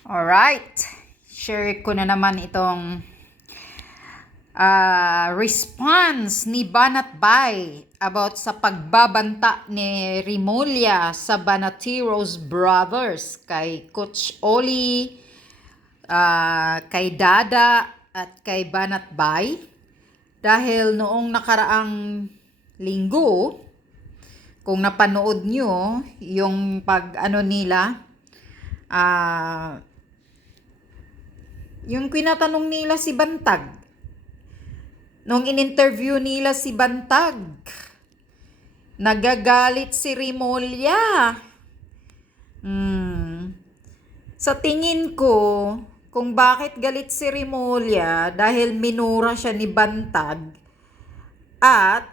Alright, share ko na naman itong response ni Banat Bay about sa pagbabanta ni Rimulya sa Banatiros Brothers kay Coach Oli, kay Dada at kay Banat Bay. Dahil noong nakaraang linggo, kung napanood nyo yung nila, yung kinatanong nila si Bantag, nung in-interview nila si Bantag, nagagalit si Rimulya. Sa tingin ko, kung bakit galit si Rimulya, dahil minura siya ni Bantag at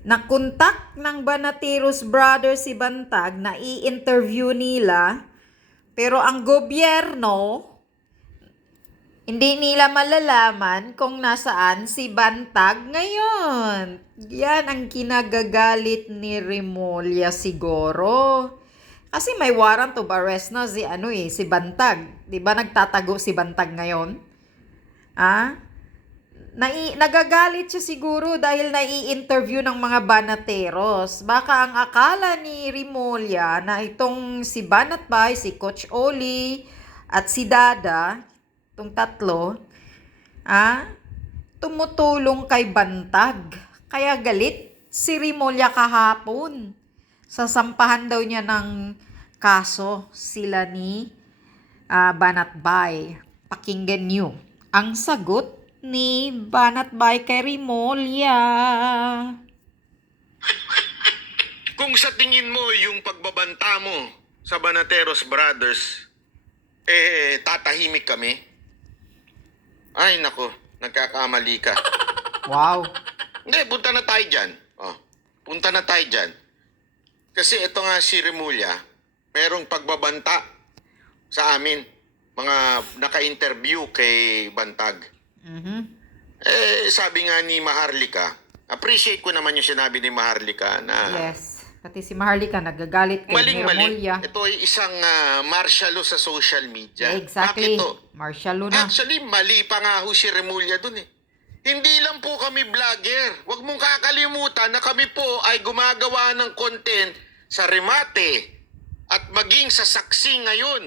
nakontak ng Banatiros Brothers si Bantag na i-interview nila, pero ang gobyerno hindi nila malalaman kung nasaan si Bantag ngayon. Yan ang kinagagalit ni Rimulya siguro. Kasi may warrant of arrest na si Bantag. 'Di ba nagtatago si Bantag ngayon? Nagagalit siya siguro dahil nai-interview ng mga banateros. Baka ang akala ni Rimulya na itong si Banat Bay, si Coach Oli, at si Dada, itong tatlo, tumutulong kay Bantag. Kaya galit si Rimulya kahapon. Sasampahan daw niya ng kaso sila ni Banat Bay. Pakinggan niyo ang sagot ni Banat Bay kay Rimulya. Kung sa tingin mo yung pagbabanta mo sa Banateros Brothers, tatahimik kami, ay nako, nagkakamali ka. Wow. Hindi, punta na tayo dyan. Punta na tayo dyan. Kasi ito nga si Rimulya, merong pagbabanta sa amin. Mga naka-interview kay Bantag. Sabi nga ni Maharlika, appreciate ko naman yung sinabi ni Maharlika na Yes. Pati si Maharlika nagagalit kay maling-mali. Rimulya. Ito ay isang martial law sa social media. Exactly. Bakit to? Martial law na. Actually, mali pa nga ho si Rimulya dun eh. Hindi lang po kami vlogger. Huwag mong kakalimutan na kami po ay gumagawa ng content sa remate at maging sa saksi ngayon.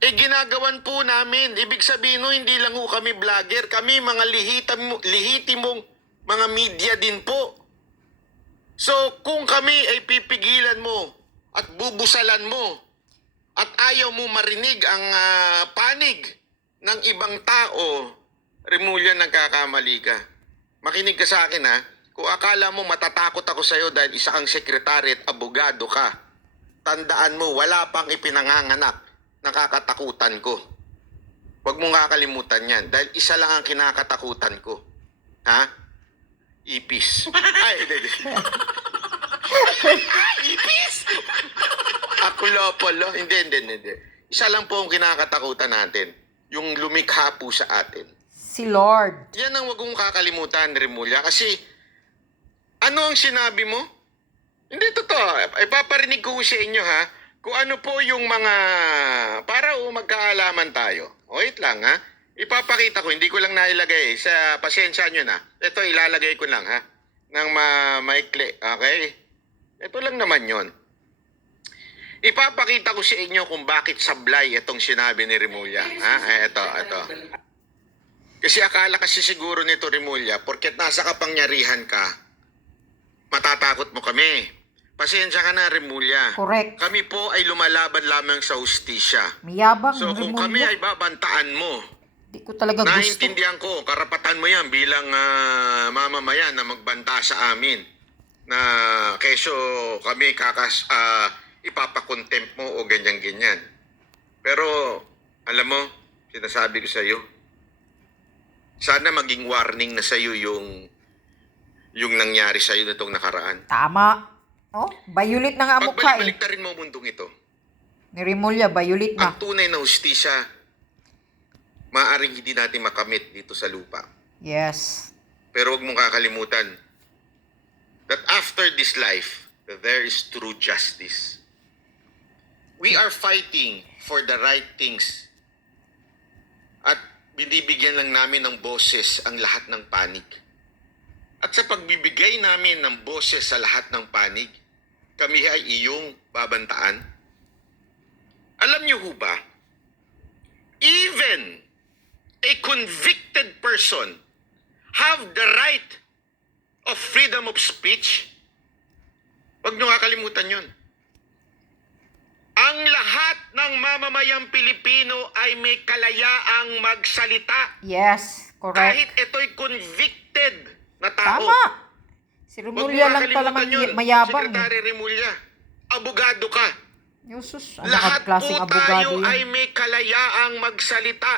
Ginagawan po namin. Ibig sabihin no, hindi lang ho kami vlogger. Kami mga lihitimong mga media din po. So, kung kami ay pipigilan mo at bubusalan mo at ayaw mo marinig ang panig ng ibang tao, Rimulya, nagkakamali ka. Makinig ka sa akin ha. Kung akala mo matatakot ako sa'yo dahil isa kang sekretary at abogado ka, tandaan mo, wala pang ipinanganganak, nakakatakutan ko. Huwag mong kakalimutan yan dahil isa lang ang kinakatakutan ko. Ha? Ipis. Ay, hindi. Ipis! Ako pala. Hindi. Isa lang po ang kinakatakutan natin. Yung lumikha po sa atin. Si Lord. Yan ang wag mong kakalimutan, Rimulya. Kasi, ano ang sinabi mo? Hindi totoo. Ipaparinig ko sa inyo ha. Kung ano po yung mga, para magkaalaman tayo. Wait lang ha. Ipapakita ko, hindi ko lang nailagay. Sa pasensya nyo na. Ito, ilalagay ko lang ha. Nang maikli. Okay? Ito lang naman yon. Ipapakita ko sa inyo kung bakit sablay itong sinabi ni Rimulya. Ito. Kasi akala kasi siguro nito, Rimulya, porket nasa kapangyarihan ka, matatakot mo kami. Pasensya ka na, Rimulya. Correct. Kami po ay lumalaban lamang sa hustisya. Mayabang So kung kami Rimulya. ay babantaan mo, Di ko talaga gusto. naiintindihan ko, karapatan mo yan bilang mamamayan na magbanta sa amin. Na keso kami ipapakontempt mo o ganyan-ganyan. Pero, alam mo, sinasabi ko sa iyo, sana maging warning na sa iyo yung nangyari sa iyo nitong nakaraan. Tama. Bayulit na nga ang mukha eh. Pagbalik-balik na rin mo mundong ito. Ni Rimulya, bayulit na. Ang tunay na hustisya, maaaring hindi natin makamit dito sa lupa. Yes. Pero huwag mong kakalimutan that after this life, there is true justice. We are fighting for the right things. At binibigyan lang namin ng boses ang lahat ng panig. At sa pagbibigay namin ng boses sa lahat ng panig, kami ay iyong babantaan. Alam niyo ho ba, even a convicted person have the right of freedom of speech? Huwag niyo kakalimutan yun. Ang lahat ng mamamayang Pilipino ay may kalayaang magsalita. Yes, correct. Kahit ito'y convicted na tao. Tama. Si Huwag mo Remulla lang kakalimutan talagang yun. mayabang. Secretary Remulla, abogado ka. Yusus, ano Lahat po klaseng abogado tayo yun? ay may kalayaang magsalita.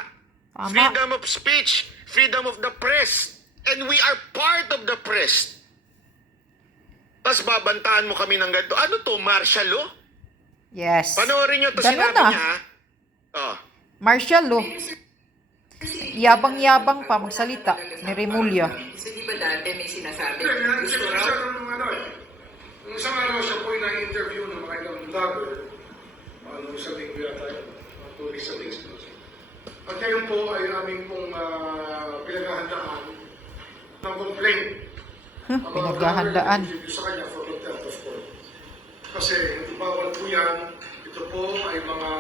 Tama. Freedom of speech, freedom of the press. And we are part of the press. Tapos babantaan mo kami ng ganito. Ano to, martial law? Yes. Panoorin nyo to, Ganun sinabi na. niya. Oh. Martial law. Yabang-yabang pa magsalita ni Remulla. So, di ba dati may sinasabi? Hindi, Gusto siya raw? nung ano eh. Nung isang araw siya po yung na-interview ng mga ibang vlogger. Nung isang linggo yata yun. 2 weeks ago. At ngayon po ay aming pong pinaghahandaan ng complaint. Ang mga Pinaghahandaan. vlogger yung sa kanya for contempt of court. Kasi hindi bawal po yan. Ito po ay mga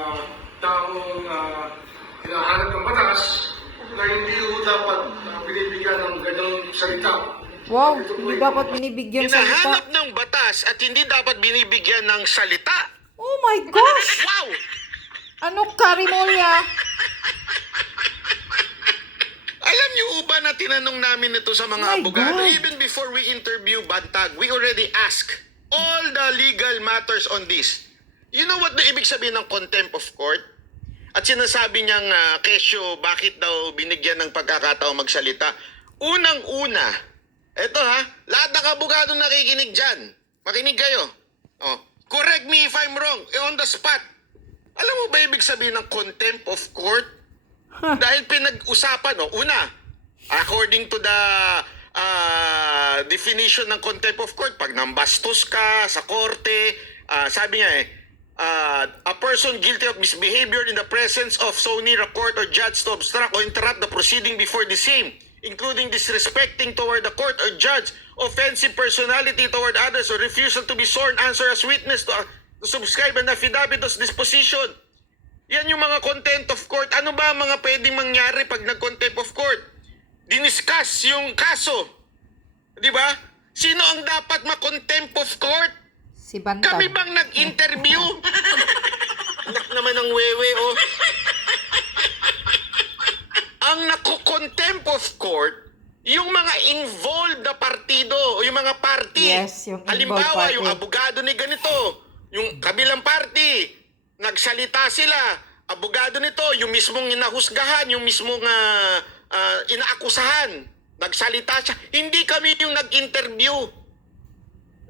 taong hinahanap ng batas na hindi po dapat binibigyan ng ganyang salita. Wow, Ito po hindi ay- dapat binibigyan Hinahanap salita. ng batas at hindi dapat binibigyan ng salita. Oh my gosh! Wow! Ano ka, Remulla? Alam niyo ba na tinanong namin ito sa mga My abogado? God. Even before we interview Bantag, we already asked all the legal matters on this. You know what the ibig sabihin ng contempt of court? At sinasabi niyang kesyo, bakit daw binigyan ng pagkakataong magsalita? Unang-una, eto ha, lahat ng abogado nakikinig dyan. Makinig kayo. Oh, correct me if I'm wrong. On the spot. Alam mo ba ibig sabihin ng contempt of court? Dahil pinag-usapan, una, according to the definition ng contempt of court, pag nambastos ka sa korte, sabi niya a person guilty of misbehavior in the presence of so near a court or judge to obstruct or interrupt the proceeding before the same, including disrespecting toward the court or judge, offensive personality toward others, or refusal to be sworn answer as witness to subscribe an affidavit of disposition. Yan yung mga contempt of court. Ano ba ang mga pwedeng mangyari pag nag-contempt of court? Diniscuss yung kaso. Di ba? Sino ang dapat ma-contempt of court? Si Bantag. Kami bang nag-interview? Anak naman ng wewe, oh. Ang naku-contempt of court, yung mga involved na partido, o yung mga party. Yes, yung involved Halimbawa, party. yung abogado ni ganito, yung kabilang party, nagsalita sila, abogado nito, yung mismong inahusgahan, yung mismong inaakusahan, nagsalita siya. Hindi kami yung nag-interview.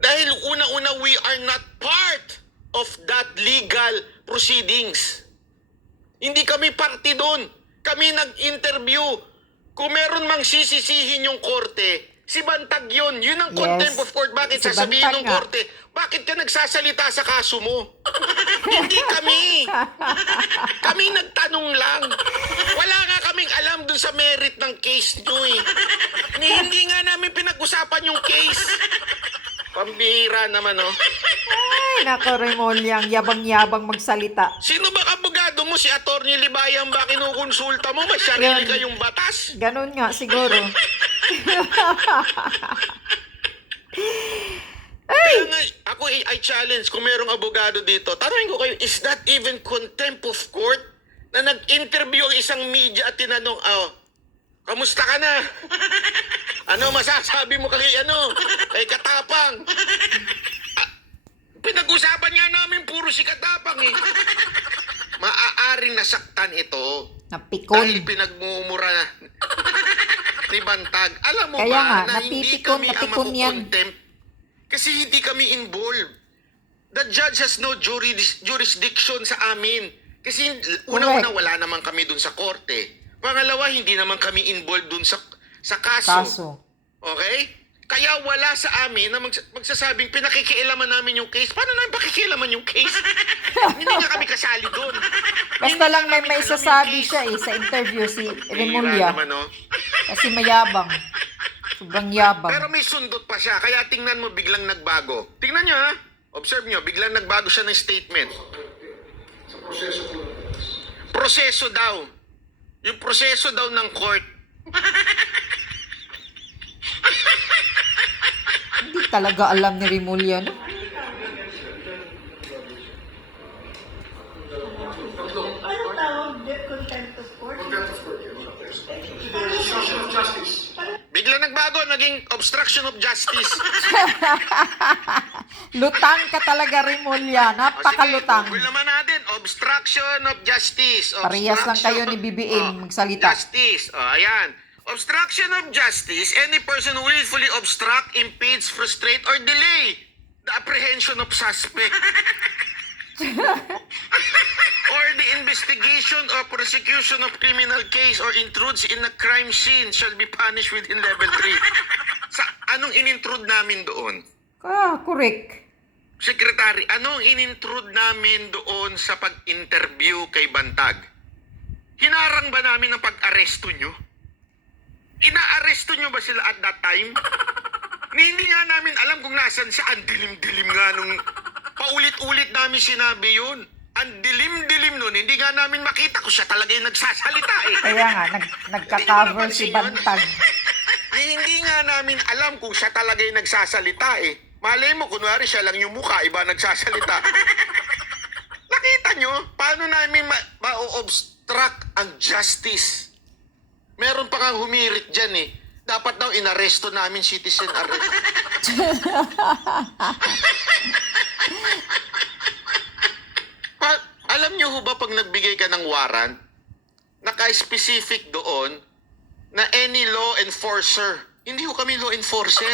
Dahil una-una, we are not part of that legal proceedings. Hindi kami party doon. Kami nag-interview. Kung meron mang sisisihin yung korte, si Bantag yun. Yun ang Yes. contempt of court. Bakit Si sasabihin Bantag ng nga. korte? Bakit ka nagsasalita sa kaso mo? Hindi kami. Kami nagtanong lang. Wala nga kaming alam dun sa merit ng case nyo eh. Hindi nga namin pinag-usapan yung case. Pambihira naman, oh. Ay, nako, Remulla, ang yabang-yabang magsalita. Sino ba abogado mo? Si Atty. Libayan ba kinukonsulta mo? May sarili Yan. kayong batas? Ganun nga, siguro. Kaya nga, ako I challenge kung merong abogado dito. Tanungin ko kayo, is that even contempt of court? Na nag-interview ang isang media at tinanong, kamusta ka na? Ano masasabi mo kay kay Katapang? Pinag-usapan nga namin puro si Katapang eh. Maaaring nasaktan ito Napikon. dahil pinagmumura na ni Bantag. Alam mo Kaya ba nga, na hindi napipikon, kami ang napikon yan. makukontempt? Kasi hindi kami involved. The judge has no jurisdiction sa amin. Kasi una-una wala naman kami dun sa korte. Pangalawa, hindi naman kami involved dun sa kaso. Kaso. Okay? Kaya wala sa amin na magsasabing pinakikialaman namin yung case. Paano namin pakikialaman yung case? Hindi nga kami kasali doon. Basta lang may sasabi siya sa interview si Remulla. Naman, no? Kasi mayabang. Sobrang yabang. Pero may sundot pa siya. Kaya tingnan mo, biglang nagbago. Tingnan nyo, ha? Observe nyo, biglang nagbago siya ng statement. Sa proseso po. Proseso daw. Yung proseso daw ng court. Hindi talaga alam ni Remulla, no? Ano tawag? Contempt of court? Contempt of court, yes. Obstruction of justice. Biglang nagbago, naging obstruction of justice. Lutang ka talaga, Remulla. Napakalutang. Google naman natin, obstruction of justice. Parehas lang kayo ni BBM magsalita. Justice. Ayan. Obstruction of justice, any person who willfully obstruct, impedes, frustrate, or delay the apprehension of suspect or the investigation or prosecution of criminal case or intrudes in a crime scene shall be punished within level 3. Sa anong inintrude namin doon? Correct. Secretary, anong inintrude namin doon sa pag-interview kay Bantag? Hinarang ba namin ang pag-aresto nyo? Ina-aresto nyo ba sila at that time? Hindi nga namin alam kung nasan siya. Ang dilim-dilim nga nung paulit-ulit namin sinabi yun. Ang dilim-dilim nun, hindi nga namin makita kung siya talaga yung nagsasalita eh. Kaya nga, nagka-cover si Bantag. Hindi nga namin alam kung siya talaga yung nagsasalita eh. Malay mo, kunwari siya lang yung mukha, iba nagsasalita. Nakita nyo, paano namin ma-obstruct ang justice? Meron pa nga humirit dyan eh. Dapat daw inaresto namin, citizen arrest. Alam nyo ho ba pag nagbigay ka ng warrant, naka-specific doon na any law enforcer. Hindi ho kami law enforcer.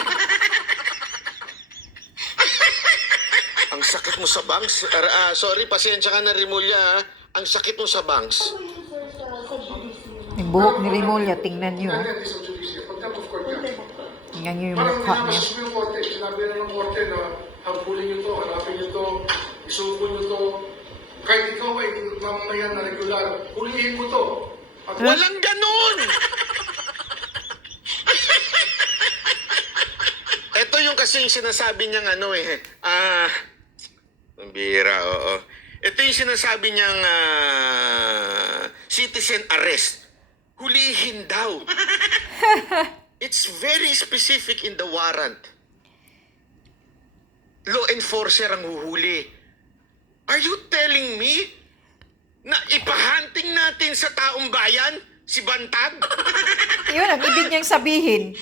Ang sakit mo sa banks. Sorry, pasensya ka na, Remulla. Ha? Ang sakit mo sa banks. Yung buhok ni Remulla, tingnan nyo. Contempt of justice. Contempt of court yan. Tingnan nyo yung Parang mukha niya. minamas mo yung korte. Sinabi na ng korte na habulin nyo to, hanapin nyo to, isuko nyo to. Kahit ikaw ay mamamayan na regular, hulihin mo to. At Walang ganun! Ito yung kasi yung sinasabi niyang ang bihira, oo. Ito yung sinasabi niyang citizen arrest. Hulihin daw. It's very specific in the warrant. Law enforcer ang huhuli. Are you telling me na ipahunting natin sa taong bayan si Bantag? Yun ang ibig niyang sabihin.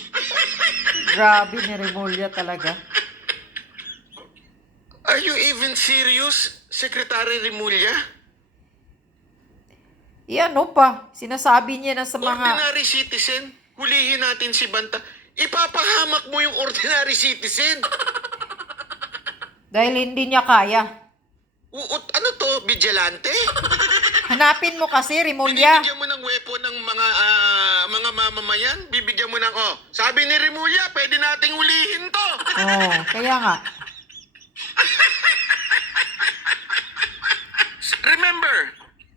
Grabe ni Remulla talaga. Are you even serious, Secretary Remulla? Ano pa? Sinasabi niya na sa mga... Ordinary citizen, hulihin natin si Bantag. Ipapahamak mo yung ordinary citizen. Dahil hindi niya kaya. Ano to, vigilante? Hanapin mo kasi, Remulla. Bibigyan mo ng weapon ng mga mamamayan? Bibigyan mo ng, sabi ni Remulla, pwede nating hulihin to. Kaya nga. Remember,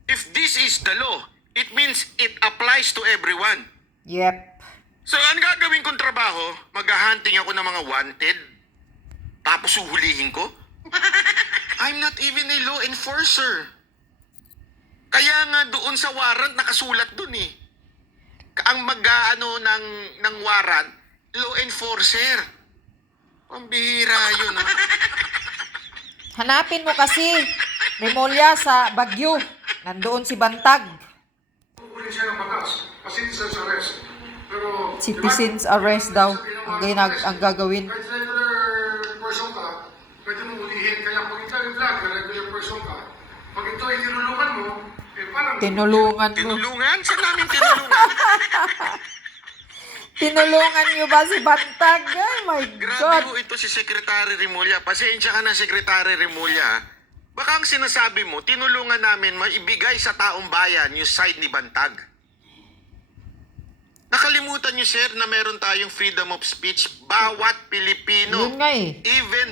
if this is the law, it means it applies to everyone. Yep. So, ang gagawin kong trabaho, mag-hunting ako ng mga wanted, tapos uhulihin ko? I'm not even a law enforcer. Kaya nga doon sa warrant, nakasulat doon eh. Ang ng warrant, law enforcer. Pambihira yun. Hanapin mo kasi, Remulla, sa Baguio. Nandoon si Bantag. hulihin siya ng batas. Citizen's arrest. Pero, Citizens arrest daw ang gagawin. Kahit regular person ka, pwede mo hulihin. Kaya pag ikaw yung vlogger, regular person ka, pag ito ay tinulungan mo, parang... Tinulungan mo. Tinulungan? Saan namin tinulungan? Tinulungan niyo ba si Bantag? Oh my Grabe God. ho ito si Secretary Remulla. Pasensya ka na, Secretary Remulla. Baka ang sinasabi mo, tinulungan namin maibigay sa taong bayan yung side ni Bantag. Nakalimutan niyo, sir, na meron tayong freedom of speech. Bawat Pilipino, Yun nga eh. even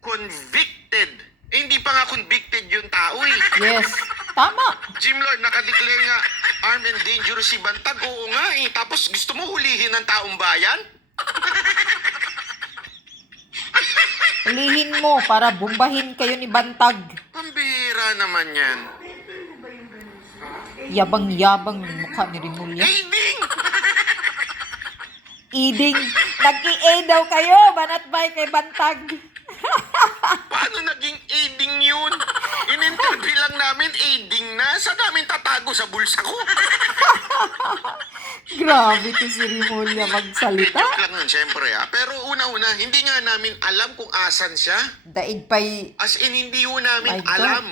convicted. Hindi pa nga convicted yung tao eh. Yes. Tama. Jim Lord, nakadeclare nga armed and dangerous si Bantag. Oo nga eh. Tapos gusto mo hulihin ng taong bayan? Ulihin mo para bumbahin kayo ni Bantag. Pambihira naman yan. Yabang-yabang ng mukha ni Rimulya. Hey, Ding! Iding, nag-i-A daw kayo, Banatbay kay Bantag. Paano naging aiding yun? In-interview lang namin, aiding na. Saan namin tatago sa bulsa ko? Grabe to si Rimulya magsalita. Joke lang nun, syempre ha. Pero una-una, hindi nga namin alam kung asan siya. Daig pa'y... As in, hindi ho namin My God. alam.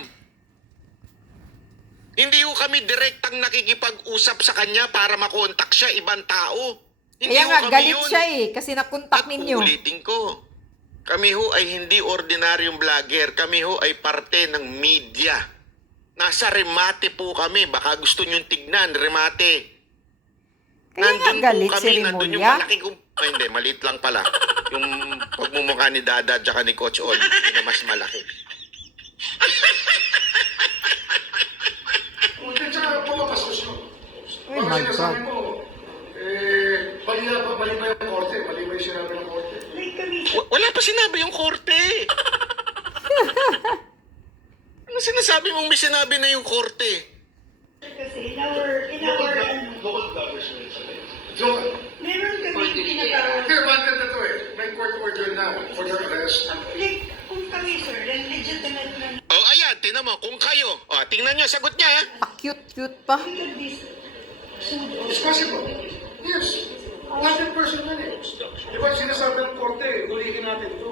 Hindi ho kami direktang nakikipag-usap sa kanya para makontak siya, ibang tao. Hindi Kaya ho nga, kami galit yun. siya eh, kasi nakontak At ninyo. uulitin ko, kami ho ay hindi ordinaryong vlogger. Kami ho ay parte ng media. Nasa remate po kami. Baka gusto nyong tignan, remate. Kaya nga galit si nandun yung Rimulya. malaki kong... Ay, hindi, maliit lang pala. Yung pagmumukha ni Dada at saka ni Coach Oli, yun na mas malaki. Hindi, tsaka pumapasok nyo. Oh my God. Mali ba yung korte? Mali ba yung sinabi ng korte? Like kami, Wala pa sinabi yung korte. Ano sinasabi mong may sinabi na yung korte? kasi in our, Local bloggers mo yun. Joke. meron kami tinatawag. Hindi, wanted na to eh. May court order na for your arrest. Like, kung kami, sir, then legitimate na Oh, ayan, tingnan mo. Kung kayo, tingnan nyo, sagot niya. Ha? Pa-cute-cute pa. we could be sued It's possible. Yes. 100% na eh. Di ba sinasabi ng korte, hulihin natin ito.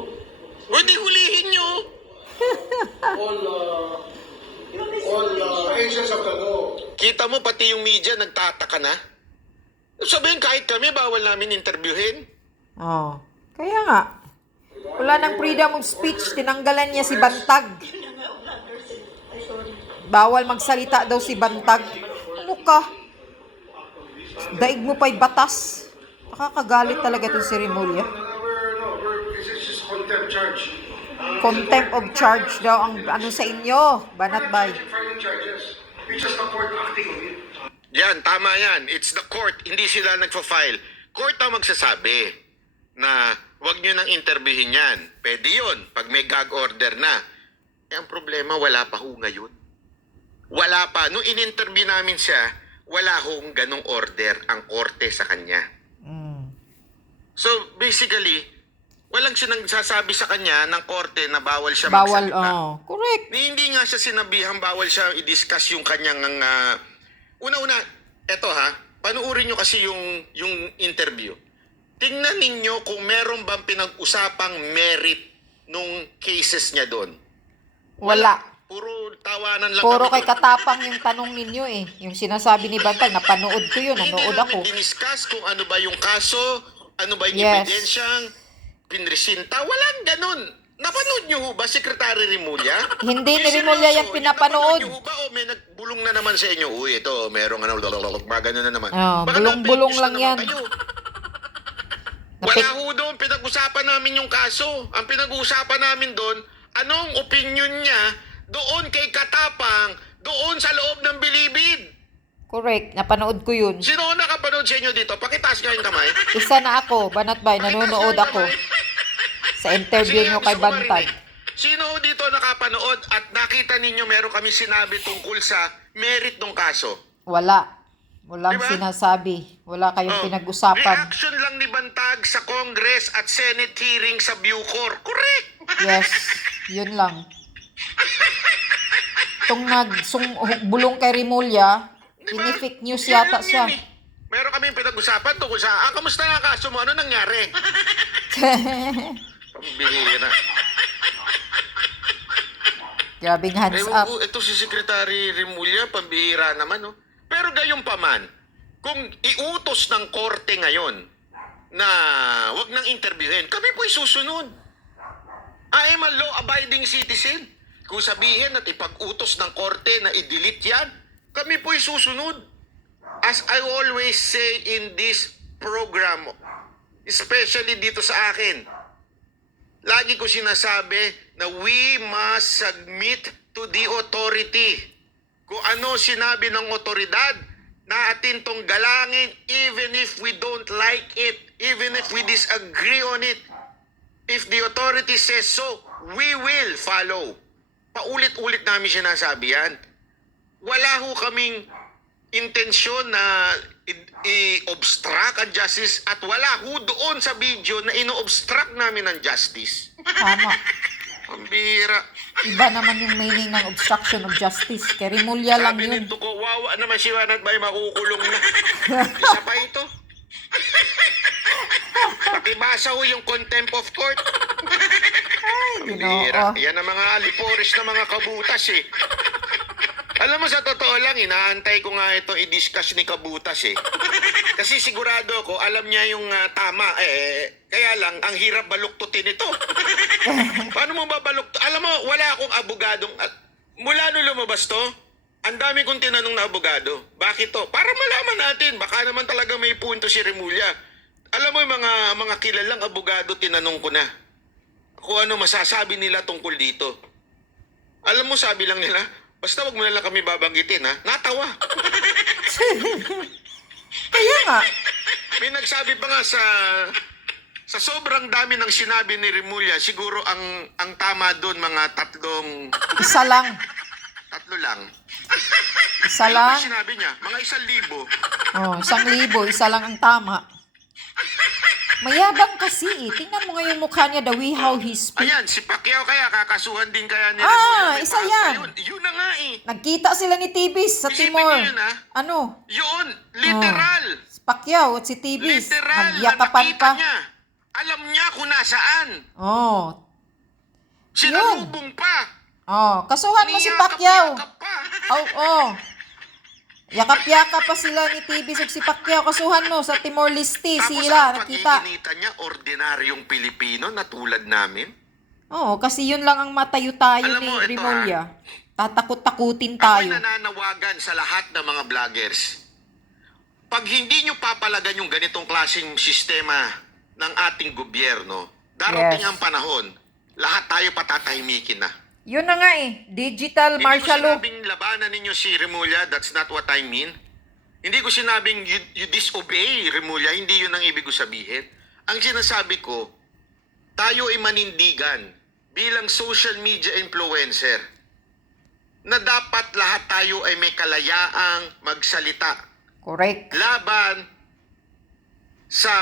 Pwede hulihin nyo. All agents of the law. Kita mo, pati yung media nagtataka na. Sabihin, kahit kami, bawal namin interviewin. Oh. Kaya nga. Wala ng freedom of speech, tinanggalan niya si Bantag. Bawal magsalita daw si Bantag. Ano ka? Daig mo pa'y batas. Nakakagalit talaga to si Rimulya. It's just contempt charge. Contempt of charge daw ang ano sa inyo, Banatbay. Filing charges. It's just the court acting on it. Yan, tama yan. It's the court. Hindi sila nagpa-file. Court ang magsasabi na wag nyo nang interviewin yan. Pwede yun pag may gag order na. Eh, ang problema, wala pa ho ngayon. Wala pa. Nung in-interview namin siya, wala hong ganong order ang korte sa kanya. So, basically, walang siya nagsasabi sa kanya ng korte na bawal siya Bawal, magsalita. correct. Hindi nga siya sinabihan bawal siya i-discuss yung kanyang una-una, eto ha, panuurin nyo kasi yung interview. Tingnan ninyo kung meron bang pinag-usapang merit nung cases niya doon. Wala. Puro tawanan lang Puro kami. kay katapang yung tanong ninyo eh. Yung sinasabi ni Bantag, napanood ko yun, Hindi nanood namin ako. diniscuss kung ano ba yung kaso, ano ba yung Yes. ebidensyang pinresinta. Walang ganun. Napanood nyo ho ba, Secretary Rimulya? Hindi ni Rimulya yung pinapanood. Napanood nyo ho ba o may nagbulong na naman sa inyo? Uy, ito, merong gano'n na naman. Oh, Baka bulong-bulong na-fake lang news na yan. naman kayo. Napik- Wala ho doon, pinag-usapan namin yung kaso. Ang pinag-uusapan namin doon, anong opinion niya doon kay Katapang, doon sa loob ng Bilibid. Correct, napanood ko yun. Sino ang nakapanood sa inyo dito? Pakitaas nga yung kamay. Isa na ako, Banatbay, nanonood ako sa interview Sige, nyo gusto kay ko Bantag. marinig. Sino ho dito nakapanood at nakita ninyo meron kami sinabi tungkol sa merit ng kaso? Wala. Walang Diba? sinasabi. Wala kayong Oh, pinag-usapan. reaction lang ni Bantag sa Congress at Senate hearing sa Bucor. Correct! Yes, yun lang. Itong bulong kay Rimulya, ini-fake news Yan yata lang siya. yan eh. Meron kami pinag-usapan tungkol sa, kamusta nga kaso mo? Ano nangyari? Pambihira. Grabing hands up. Ito si Secretary Rimulya, pambihira naman, no? Pero gayon pa man, kung iutos ng korte ngayon na wag nang interviewin, kami po'y susunod. I am a law-abiding citizen. Kung sabihin at ipag-utos ng korte na i-delete yan, kami po'y susunod. As I always say in this program, especially dito sa akin, lagi ko sinasabi na we must submit to the authority. Kung ano sinabi ng otoridad, natin tong galangin even if we don't like it, even if we disagree on it. If the authority says so, we will follow. Paulit-ulit namin sinasabi yan. Wala ho kaming intensyon na i-obstruct ang justice at wala ho doon sa video na ino-obstruct namin ang justice. Tama. Ang bira. Iba naman yung meaning ng obstruction of justice. Kay Rimulya lang Sabi yun. nito ko, wawa naman si Juan at may makukulong na. Isa pa ito. Pakibasa ho yung contempt of court. Ay, Ang bira. ginoo. Yan ang mga liporis na mga kabutas eh. Alam mo, sa totoo lang, inaantay ko nga ito i-discuss ni Kabutas eh. Kasi sigurado ako, alam niya yung tama. Kaya lang, ang hirap baluktutin ito. Paano mo babalukto? Alam mo, wala akong abogadong... mula nung lumabas to, ang dami kong tinanong na abogado. Bakit to? Para malaman natin. Baka naman talaga may punto si Rimulya. Alam mo, yung mga kilalang abogado, tinanong ko na. Kung ano masasabi nila tungkol dito. Alam mo, sabi lang nila, basta wag mo na lang kami babanggitin, ha? Natawa. Kaya nga. May nagsabi pa nga sa sobrang dami ng sinabi ni Rimulya, siguro ang tama doon mga tatlo lang. Isa Alam mo lang. yung sinabi niya? Mga 1,000. Oh, 1,000. Isa lang ang tama. Mayabang kasi eh. Tingnan mo nga yung mukha niya, the way how he speaks. Ayan, si Pacquiao kaya, kakasuhan din kaya ni Ah, Rimulya. May isa pasa yan. Yun na nga eh. Nagkita sila ni Tibis sa Isipin Timor. niyo yun, ha? Ano? Yun, literal. Si Pacquiao at si Tibis. Literal na Nagyakapan nakita pa. niya. Alam niya kung nasaan. Oh. Sinalubong pa. Oh, kasuhan mo si Pacquiao. Niyakap pa. Oh. Yakap-yakap pa sila ni Tibis at si Pacquiao. Kasuhan mo sa Timor-Leste. Tapos Sila, ang nakita. pag-iinita niya, ordinaryong Pilipino na tulad namin. Oo, kasi yun lang ang matayo tayo Alam ni mo, ito, Rimulya. Tatakot-takutin Ako'y tayo. nananawagan sa lahat ng mga vloggers. Pag hindi nyo papalagan yung ganitong klaseng sistema ng ating gobyerno, darating Yes. ang panahon, lahat tayo patatahimikin na. Yun na nga eh. Digital Hindi ko martial law. sinabing labanan ninyo si Rimulya, that's not what I mean. Hindi ko sinabing you disobey Rimulya, hindi yun ang ibig ko sabihin. Ang sinasabi ko, tayo ay manindigan bilang social media influencer na dapat lahat tayo ay may kalayaang magsalita Correct. laban sa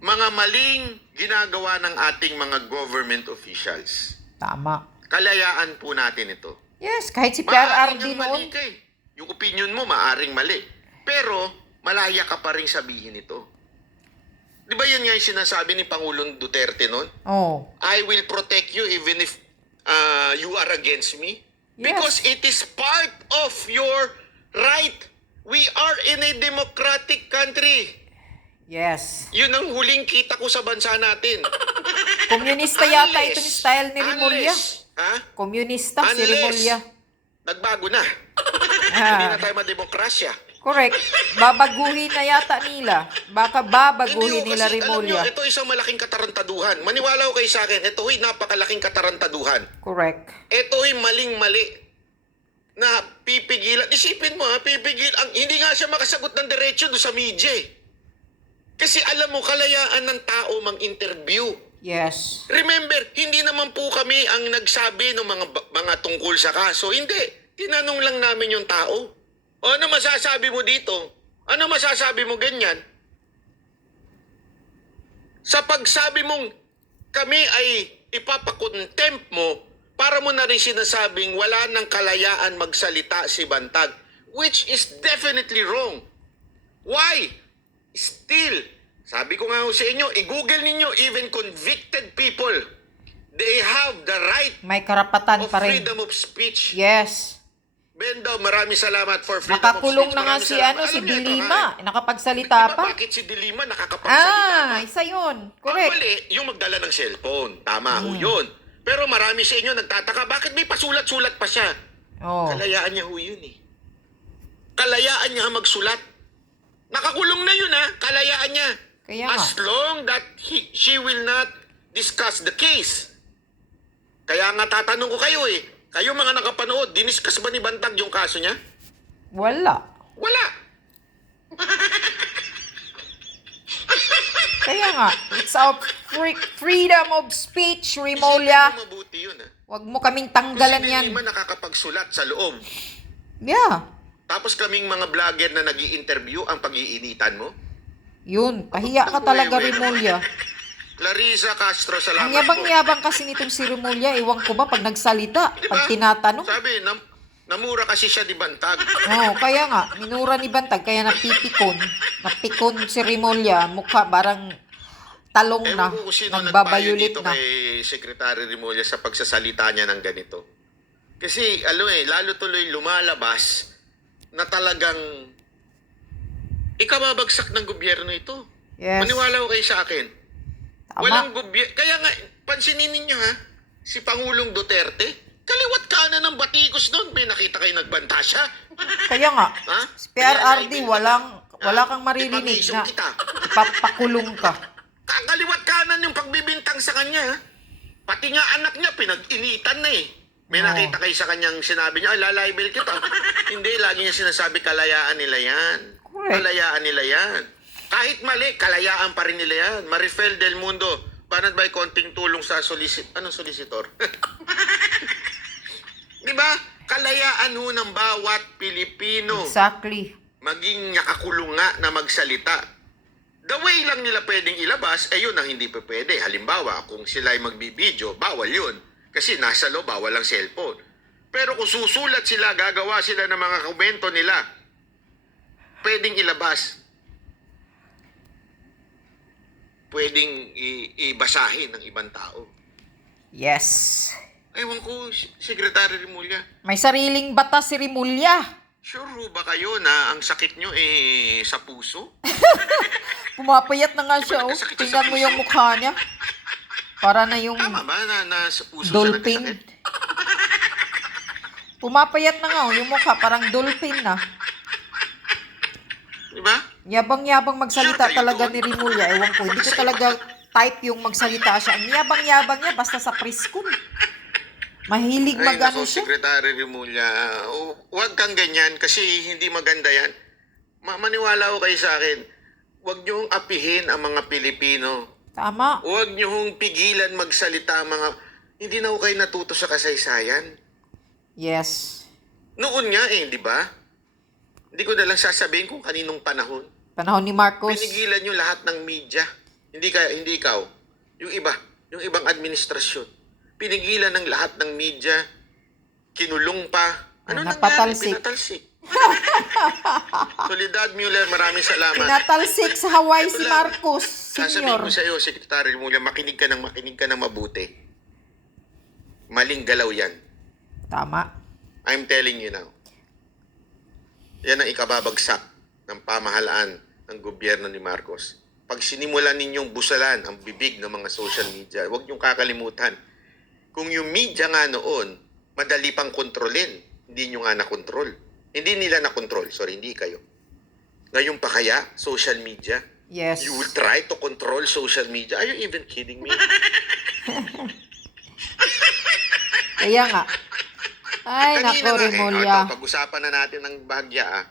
mga maling ginagawa ng ating mga government officials. Tama. Kalayaan po natin ito. Yes, kahit si Maaring PRRD ang mali noon. ka eh. Yung opinion mo, maaring mali. Pero, malaya ka pa rin sabihin ito. Di ba yan nga yung sinasabi ni Pangulong Duterte noon? Oh. I will protect you even if you are against me. Yes. Because it is part of your right. We are in a democratic country. Yes. Yun ang huling kita ko sa bansa natin. Komunista yata ito yung style ni Rimulya. Ha? Komunista si Rimulya. Nagbago na. Hindi na Ah, tayo mademokrasya. correct. Babaguhin na yata nila. Baka babaguhin Hindi ho, nila kasi alam nyo, Rimulya. ito isang malaking katarantaduhan. Maniwala ko kayo sa akin, ito ay napakalaking katarantaduhan. Correct. Ito ay maling-mali na pipigilan. Isipin mo ha, hindi nga siya makasagot ng diretso doon sa media eh. Kasi alam mo, kalayaan ng tao mang-interview. Yes. Remember, hindi naman po kami ang nagsabi ng mga tungkol sa kaso. Hindi. Tinanong lang namin yung tao. O ano masasabi mo dito? Ano masasabi mo ganyan? Sa pagsabi mong kami ay ipapakontempt mo, para mo na rin sinasabing wala ng kalayaan magsalita si Bantag, which is definitely wrong. Why? Still, sabi ko nga ho sa inyo, i-google ninyo, even convicted people, they have the right May karapatan of pa rin. freedom of speech. Yes. Bendo, maraming salamat for freedom Nakakulong of speech. na nga Maraming si salamat. ano si Alam niyo ito, Dilima. ha? Nakapagsalita Diba pa. bakit si Dilima nakakapagsalita Ah, pa? isa yun. Ang Correct. mali, yung magdala ng cellphone. Tama ho yun. Pero marami sa inyo nagtataka, bakit may pasulat-sulat pa siya? Oh. Kalayaan niya ho yun eh. Kalayaan niya magsulat. Nakakulong na yun, ha? Kalayaan niya. Kaya nga. As long that she will not discuss the case. Kaya nga tatanong ko kayo kayo mga nakapanood, diniscuss ba ni Bantag yung kaso niya? Wala. Wala. Kaya nga, it's a freedom of speech, Rimulya. Isipin mo mabuti yun, ha? Huwag mo kaming Kasi tanggalan yan. hindi man nakakapagsulat sa loob. Yeah. Tapos kaming mga vlogger na nag interview ang pag-iinitan mo. Yun, pahiya ka talaga, Rimulya. Larissa Castro, salamat Ang yabang-yabang kasi nitong si Rimulya, iwan ko ba pag nagsalita, Diba? pag tinatanong. Sabi, namura kasi siya di Bantag. Oo, kaya nga, minura ni Bantag, kaya napipikon. Napikon si Rimulya, mukha barang talong na, Ewan ko kung sino nagpayo nagbabayulit dito na. kay Secretary Rimulya sa pagsasalita niya ng ganito. Kasi, lalo tuloy lumalabas na talagang ikababagsak ng gobyerno ito. Yes. Maniwala ko kayo sa akin. Tama. Walang gobyerno. Kaya nga, pansinin ninyo ha, si Pangulong Duterte, kaliwat kanan ng batikos doon. May nakita kayo nagbanta siya. Kaya nga, Ha? si PRRD, wala kang maririnig Ipamisong na kita. ipapakulong ka. Kakaliwat kanan yung pagbibintang sa kanya. Ha? Pati nga anak niya, pinag-initan na May Oo. nakita kayo sa kanyang sinabi niya, lalibel kita. Hindi, lagi niya sinasabi, kalayaan nila yan. Correct. Kalayaan nila yan. Kahit mali, kalayaan pa rin nila yan. Marifel Del Mundo, panad ba'y konting tulong sa solicitor? Di ba? Kalayaan ho ng bawat Pilipino. Exactly. Maging nakakulong nga na magsalita. The way lang nila pwedeng ilabas, yun ang hindi pa pwede. Halimbawa, kung sila ay magbibideo, bawal yun. Kasi nasa loob, bawal ang cellphone. Pero kung susulat sila, gagawa sila ng mga komento nila, pwedeng ilabas. Pwedeng ibasahin ng ibang tao. Yes. Ewan ko, Secretary Rimulya, May sariling batas si Rimulya. sure ho ba kayo na ang sakit nyo sa puso? Pumapayat na nga Di ba siya, oh. nagkasakit siya sa Tingnan mo puso? yung mukha niya. Para na yung Tama ba na sa puso siya dolphin. nagkasakit? Pumapayat na nga, oh. Yung mukha, parang dolphin na. Di ba? Yabang-yabang magsalita Sure kayo talaga doon. ni Rimulya. Ewan ko, hindi ko talaga type yung magsalita siya. Ang yabang-yabang niya, basta sa preschool. Mahilig Ay, magano nako, siya. Secretary Rimulya, huwag kang ganyan kasi hindi maganda yan. Maniwala ko kayo sa akin, huwag niyong apihin ang mga Pilipino. Tama. Huwag niyong pigilan magsalita ang mga... Hindi na ako kayo natuto sa kasaysayan. Yes. Noon nga di ba? Hindi ko na lang sasabihin kung kaninong panahon. Panahon ni Marcos. Pinigilan niyo lahat ng media. Hindi ikaw. Yung iba, yung ibang administrasyon. Pinigilan ng lahat ng media. Kinulong pa. Ano Napatalsik. nangyari? Pinatalsik. Soledad Mueller, maraming salamat. Pinatalsik sa Hawaii si Marcos, Sasabihin senyor. ko sa iyo, Secretary Mueller, makinig ka ng mabuti. Maling galaw yan. Tama. I'm telling you now. Yan ang ikababagsak ng pamahalaan ng gobyerno ni Marcos. Pag sinimulan ninyong busalan ang bibig ng mga social media, huwag niyong kakalimutan. Kung yung media nga noon, madali pang kontrolin, hindi nyo nga nakontrol. Hindi nila nakontrol, sorry, hindi kayo. Ngayon pa kaya, social media? Yes. You will try to control social media? Are you even kidding me? Kaya nga. Ay, nako, Rimulya. Pag-usapan na natin ng bahagya.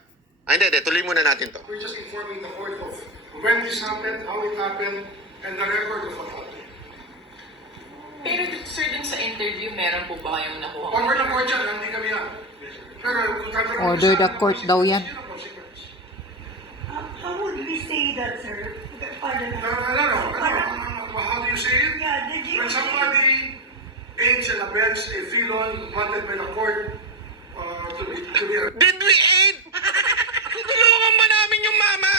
Hindi, tuloy muna natin to. We're just informing the court of when this happened, how it happened, and the record of what happened. Pero sir, dun sa interview, meron po ba kayong nakuha? Order ng court yan, hindi kami yan. Pero kung tatanungin Order sa the court daw yan. yun ang consequence. How would we say that, sir? Pardon me. How do you say it? Yeah, did you... When somebody aids and abets a felon wanted by the court to be Did we aid? Tinulungan ba namin yung mama?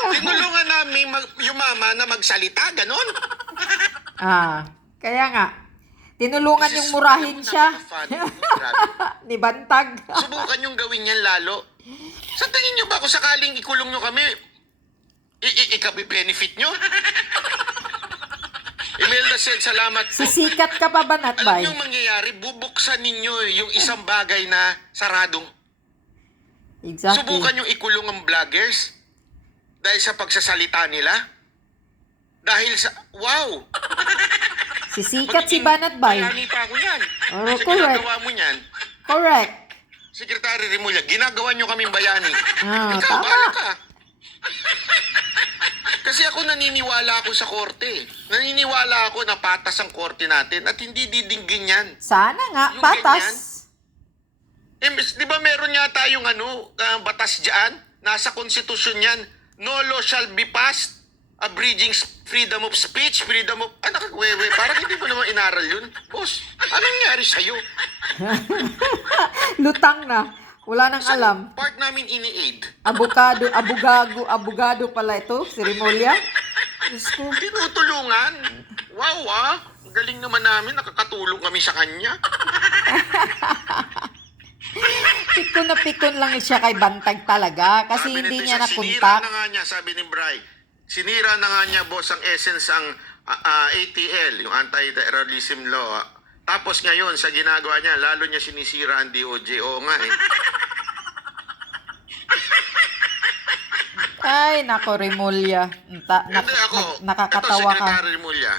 Tinulungan namin yung mama na magsalita, ganon? Kaya nga. Tinulungan This is yung murahin siya. napaka-funny. Grabe. Ni Bantag. Subukan yung gawin yan lalo. Sa tingin nyo ba kung sakaling ikulong nyo kami, ikabi-benefit nyo? Imelda said, salamat po. Sisikat ka pa ba, Alam Natbay? nyo ang mangyayari, bubuksan ninyo yung isang bagay na saradong. Exactly. Subukan yung ikulong ang vloggers. Dahil sa pagsasalita nila? Dahil sa... Wow! Sisikat si Banat Bay. Bayani pa ako yan. Oh, Sa correct. ginagawa mo niyan, Correct. Secretary Remulla, ginagawa nyo kaming bayani. Ah, Ikaw, tama. bahala ka. Kasi ako naniniwala ako sa korte. Naniniwala ako na patas ang korte natin at hindi didinggin yan. Sana nga, Yung patas. Di ba meron yata yung batas dyan? Nasa konstitusyon yan. No law shall be passed abridging freedom of speech, freedom of... Nakagwewe. Parang hindi mo naman inaral yun. Boss, anong nangyari sa'yo? Lutang na. Wala nang alam. Part namin ini-aid. Abogado pala ito, si Remulla. Diyos ko. Tinutulungan. Wow, Ang galing naman namin. Nakakatulong kami sa kanya. Pikon lang siya kay Bantag talaga kasi Sabi hindi nito niya isa, Sinira nakontak. na nga niya, sabi ni Bry. Sinira na nga niya, boss, ang essence ang ATL, yung Anti-Terrorism Law. Tapos ngayon, sa ginagawa niya, lalo niya sinisira ang DOJ. Oo nga eh. Ay, nako, Remulla. Hindi ako. Nakakatawa Ito, ka. Secretary Remulla.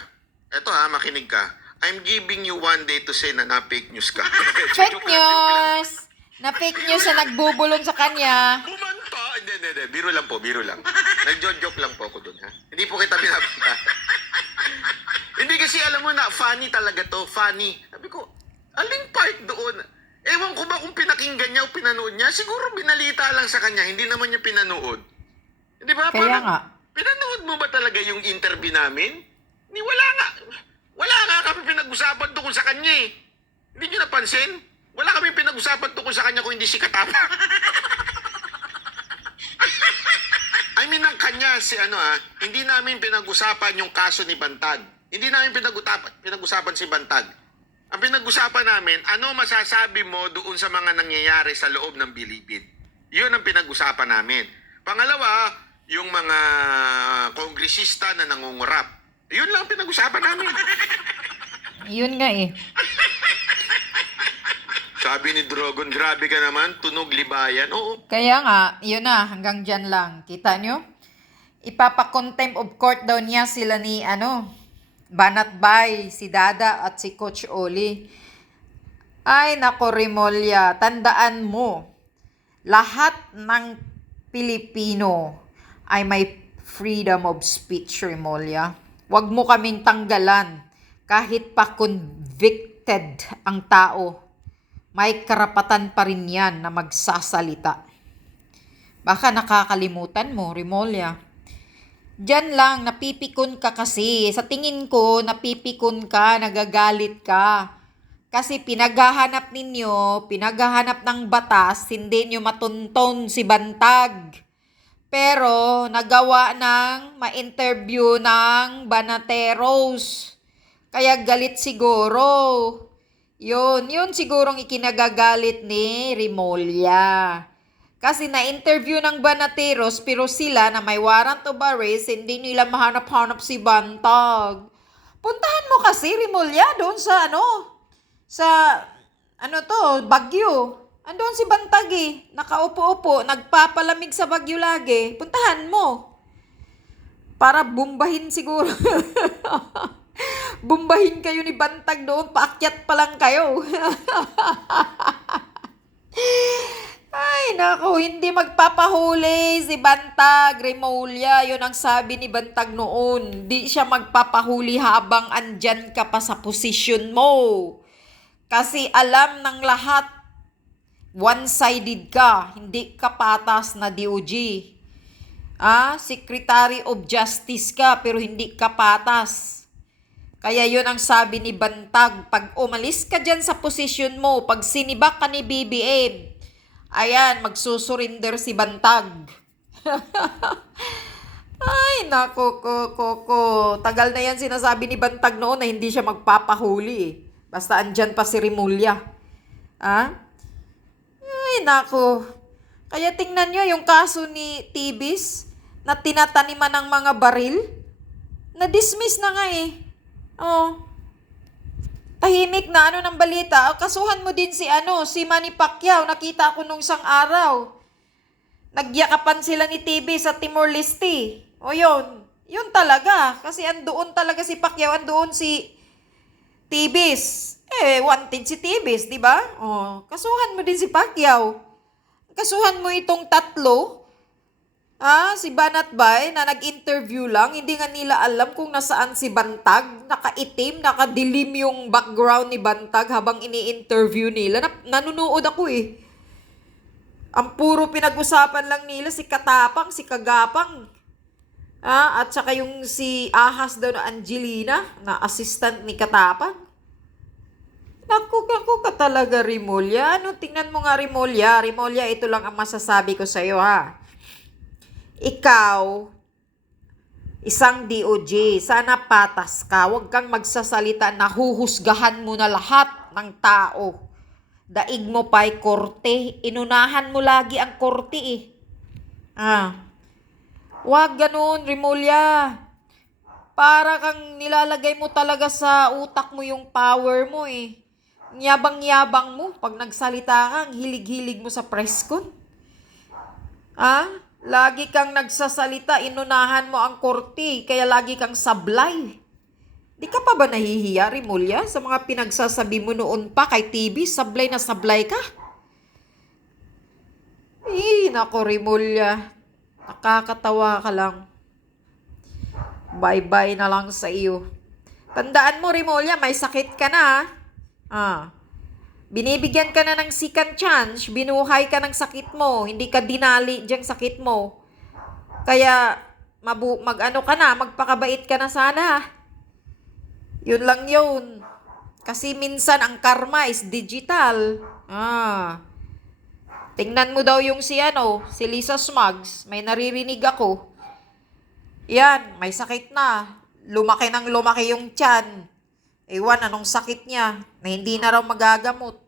Ito makinig ka. I'm giving you one day to say na fake news ka. Fake Joke lang, joke lang. news! Na fake news na nagbubulong sa kanya. Bumanta! Hindi. Biro lang po, biro lang. Nag-joke lang po ako dun, ha? Hindi po kita binabanta. Hindi kasi alam mo na, funny talaga to, funny. Sabi ko, aling part doon? Ewan ko ba kung pinakinggan niya o pinanood niya? Siguro binalita lang sa kanya, hindi naman niya pinanood. Hindi ba? Kaya nga. Pinanood mo ba talaga yung interview namin? Ni wala nga. Wala nga kami pinag-usapan tungkol sa kanya eh. Hindi niyo napansin? Wala kami pinag-usapan tungkol sa kanya kung hindi si Katapa. I mean, ang kanya hindi namin pinag-usapan yung kaso ni Bantag. Hindi namin pinag-usapan si Bantag. Ang pinag-usapan namin, ano masasabi mo doon sa mga nangyayari sa loob ng Bilibid? Yun ang pinag-usapan namin. Pangalawa, yung mga kongresista na nangungurap. Yun lang ang pinag-usapan namin. Yun nga eh. Sabi ni Drogon, grabe ka naman, tunog libayan. Oo. Kaya nga, yun na, hanggang dyan lang. Kita nyo? Ipapa-contempt of court daw niya sila ni, Banat Bay, si Dada at si Coach Oli. Ay, nako, Remulla, tandaan mo, lahat ng Pilipino ay may freedom of speech, Remulla. Huwag mo kaming tanggalan. Kahit pa convicted ang tao, may karapatan pa rin yan na magsasalita. Baka nakakalimutan mo, Remulla. Diyan lang, napipikon ka kasi. Sa tingin ko, napipikon ka, nagagalit ka. Kasi pinaghahanap ng batas, hindi nyo matunton si Bantag. Pero nagawa ng ma-interview ng Banateros. Kaya galit siguro. Yun sigurong ikinagagalit ni Remulla. Kasi na-interview ng Banateros pero sila na may warrant of arrest, hindi nila mahanap-hanap si Bantag. Puntahan mo kasi, Remulla, doon sa Baguio. Andun si Bantag eh. Nakaupo-upo, nagpapalamig sa Baguio lagi. Puntahan mo. Para bumbahin siguro. Bumbahin kayo ni Bantag doon. Paakyat pa lang kayo. Ay, naku. Hindi magpapahuli si Bantag, Remulla. Yun ang sabi ni Bantag noon. Di siya magpapahuli habang andyan ka pa sa posisyon mo. Kasi alam ng lahat, one-sided ka, hindi ka patas na DOJ. Secretary of Justice ka, pero hindi ka patas. Kaya yun ang sabi ni Bantag, pag umalis ka dyan sa posisyon mo, pag sinibak ka ni BBM, ayan, magsusurinder si Bantag. Ay, nako, tagal na yan sinasabi ni Bantag noon na hindi siya magpapahuli. Basta andyan pa si Remulla. Ay, nako. Kaya tingnan nyo yung kaso ni Tibis na tinataniman ng mga baril. Na-dismiss na nga eh. Tahimik na ng balita. Kasuhan mo din si Manny Pacquiao. Nakita ko nung isang araw. Nagyakapan sila ni TB sa Timor-Leste. O yun. Yun talaga. Kasi andoon talaga si Pacquiao, andoon si Tibis. Wanted si Tibis, di ba? O, kasuhan mo din si Pacquiao. Kasuhan mo itong tatlo. Si Banat Bay na nag-interview lang, hindi nga nila alam kung nasaan si Bantag. Nakaitim, nakadilim yung background ni Bantag habang ini-interview nila. Nanunood ako eh. Ang puro pinag-usapan lang nila si Katapang, si Kagapang. At saka yung si Ahas daw na Angelina, na assistant ni Katapang. Naku ka talaga, Rimulya. Tingnan mo nga, Rimulya. Rimulya, ito lang ang masasabi ko sa'yo, ha. Ikaw, isang DOJ, sana patas ka. Huwag kang magsasalita na huhusgahan mo na lahat ng tao. Daig mo pa'y korte. Inunahan mo lagi ang korte eh. Huwag ganun, Rimulya. Para kang nilalagay mo talaga sa utak mo yung power mo eh. Yabang-yabang mo. Pag nagsalita kang hilig-hilig mo sa press con. Lagi kang nagsasalita, inunahan mo ang korte, kaya lagi kang sablay. Di ka pa ba nahihiya, Rimulya, sa mga pinagsasabi mo noon pa kay TV? Sablay na sablay ka? Nako, Rimulya. Nakakatawa ka lang. Bye-bye na lang sa iyo. Tandaan mo, Rimulya, may sakit ka na. Binibigyan ka na ng second chance, binuhay ka ng sakit mo, hindi ka dinali diyang sakit mo. Kaya, mag-ano ka na, magpakabait ka na sana. Yun lang yun. Kasi minsan ang karma is digital. Tingnan mo daw yung si Lisa Smugs, may naririnig ako. Yan, may sakit na. Lumaki ng lumaki yung tiyan. Ewan, anong sakit niya na hindi na raw magagamot.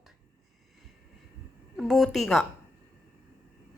Buti nga.